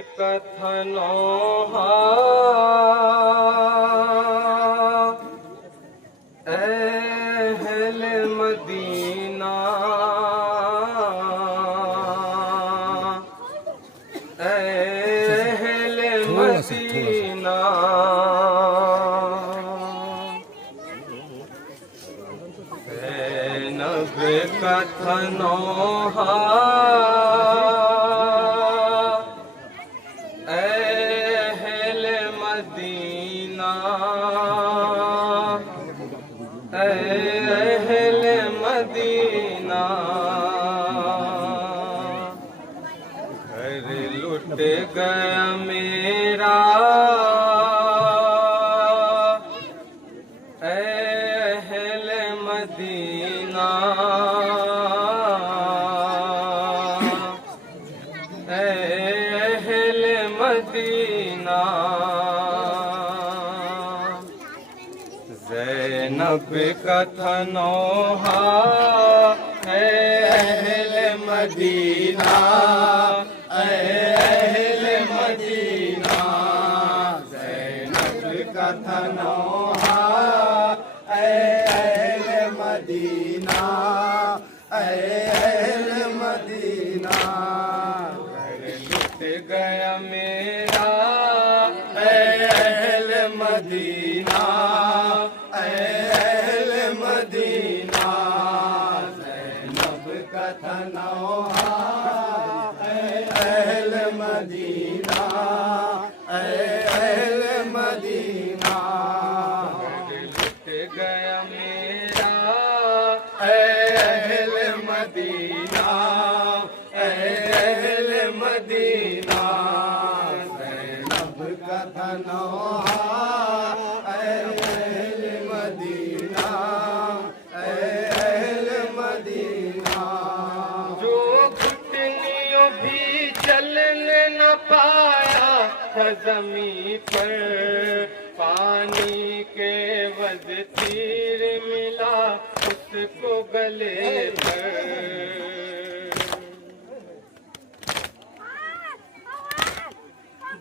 कथनो अहल मदीना अहल मदीना नब कथनो अहल मदीना अहल मदीना घर लुट गया मेरा अहल मदीना अहल मदीना ज़ैनब कथनो है अहल मदीना अहल मदीना ज़ैनब कथनो अहल मदीना अहल मदीना घर लुट गया मेरा अहल मदीना अहल मदीना ज़ैनब कथनो अहल मदीना अहल मदीना लुट गया मेरा अहल मदीना अहल मदीना ज़ैनब कथनो अहल मदीना अहल मदीना जो घुटनियों भी चलने न पाया था ज़मीं पर पानी के वज तीर मिला उसको गले पर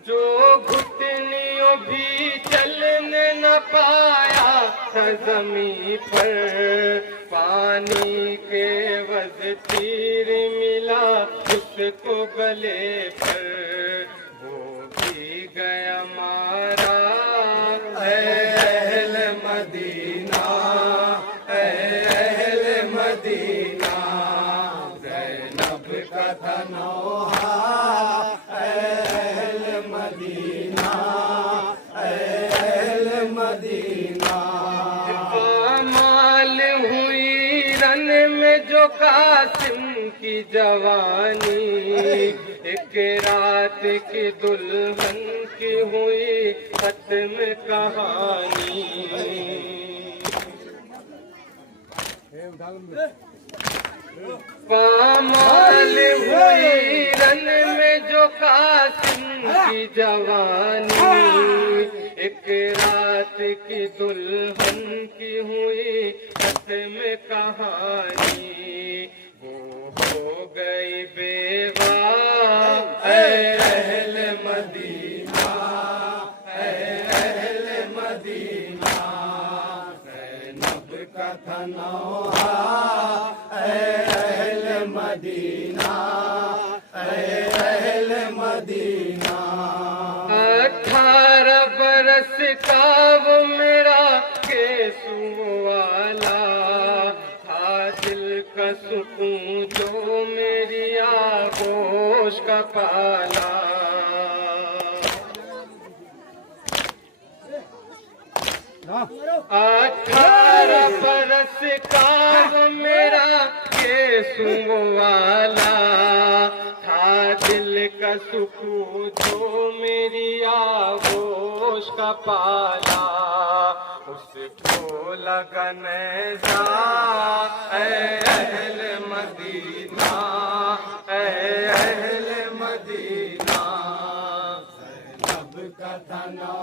जो घुटनियों भी चलने न पाया था ज़मीं पर पानी के वज तीर मिला उसको गले पर वो भी गया मारा अहल मदीना अहल मदीना ज़ैनब कथनो अहल मदीना अहल मदीना पामाल हुई रन में जो कासिम की जवानी एक रात की दुल्हन की हुई खत्म कहानी पामाल हुई रन में जो कासिम की जवानी एक रात की दुल्हन की हुई खत्म कहानी वो हो गई बेवा अहल मदीना अहल मदीना ज़ैनब कथनो अहल मदीना अहल मदीना 18 बरस का वो मेरा केसु वाला था दिल का सुकून जो मेरी आगोश का पाला 18 बरस का वो मेरा केसु वाला था दिल का सुकून जो मेरी आगोश का पाला उसको लगन जा अहल मदीना अहल मदीना ज़ैनब कथनो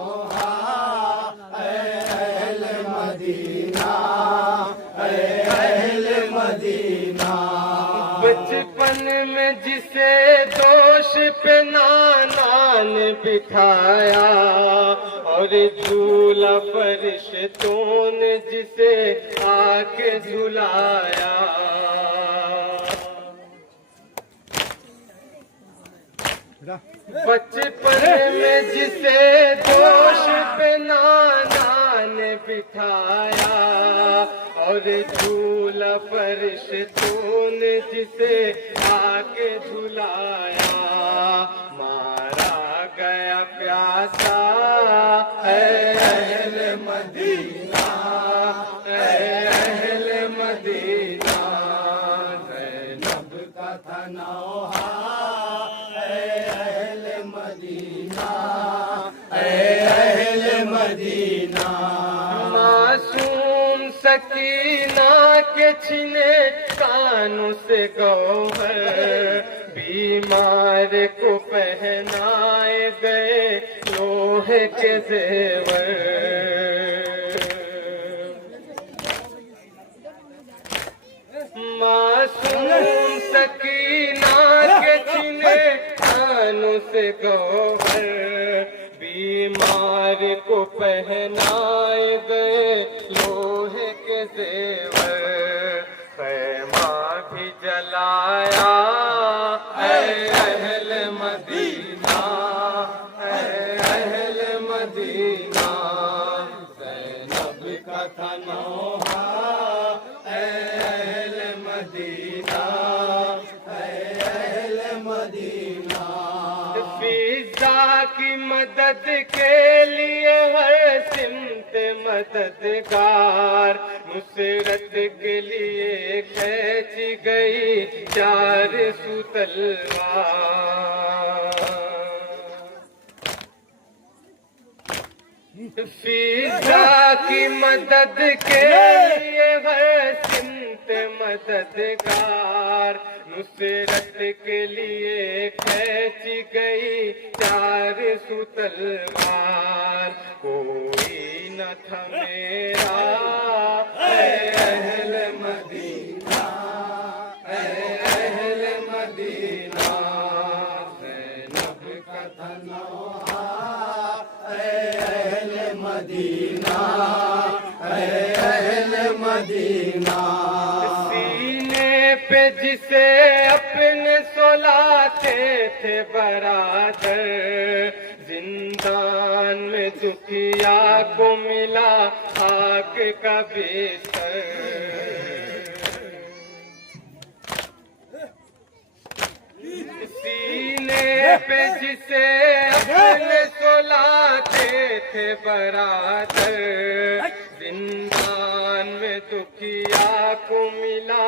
अहल मदीना अहल मदीना बचपन में जिसे दोष पे नाना ने बिठाया और झूला फरिश्तों ने जिसे आके झुलाया। बचपन में जिसे दोष पे नाना ने बिठाया और झूला फरिश्तों ने जिसे आके झुलाया। मारा गया प्यासा है अहले मदीना, है अहले मदीना। ज़ैनब का था नौहा है अहले मदीना, है अहले मदीना। मासूम सकीना के छिने कानों से गौहर, बीमार को पहनाए गए लोहे के जेवर। मासूम सकीना के छिने कानों से गौहर, बीमार को पहनाए गए लोहे के जेवर। खैमा भी जलाया है अहले मदीना, है अहले मदीना। ज़ैनब का था नौहा है अहले मदीना, है अहले मदीना। फिजा की मदद के लिए हर सिमत मददगार, नुसरत के लिए खींची गई 400 तलवार। फिजा की मदद के लिए हर सिमत मददगार, नुसरत के लिए खींची गई 400 तलवार। कोई न था मेरा है अहले मदीना, है अहले मदीना। ज़ैनब का था नौहा है अहले मदीना, है अहले मदीना। सीने पे जिसे अपने सुलाते थे बरादर, जिंदान में दुखिया को मिला आग का बिस्तर। सीने पे जिसे अपने सुलाते थे बरादर, जिंदान में दुखिया को मिला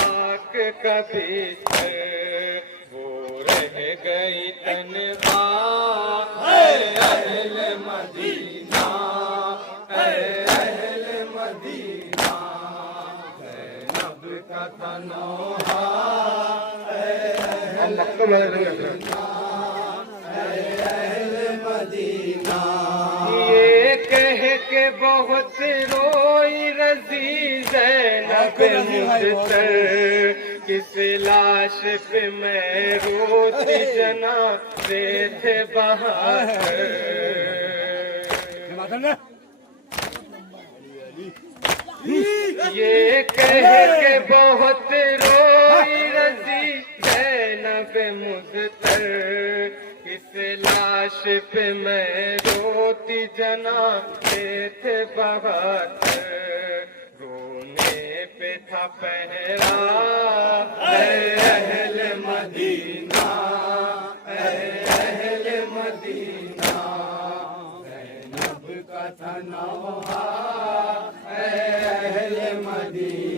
आग का बिस्तर। वो रह गई तन्हा है अहले मदीना, है अहले मदीना। ज़ैनब का था नौहा है अहले मदीना। ये कह के बहुत रोई रज़ी ज़ैनब मुझतर, किस लाश पे मैं रोती जना थे बहार। ये कह के बहुत रोई रज़ी ज़ैनब मुझतर, किस लाश पे मैं रोती जना थे बहार। रोने पे था पहरा है अहले मदीना, है अहले मदीना। ज़ैनब का था नौहा है अहले मदीना।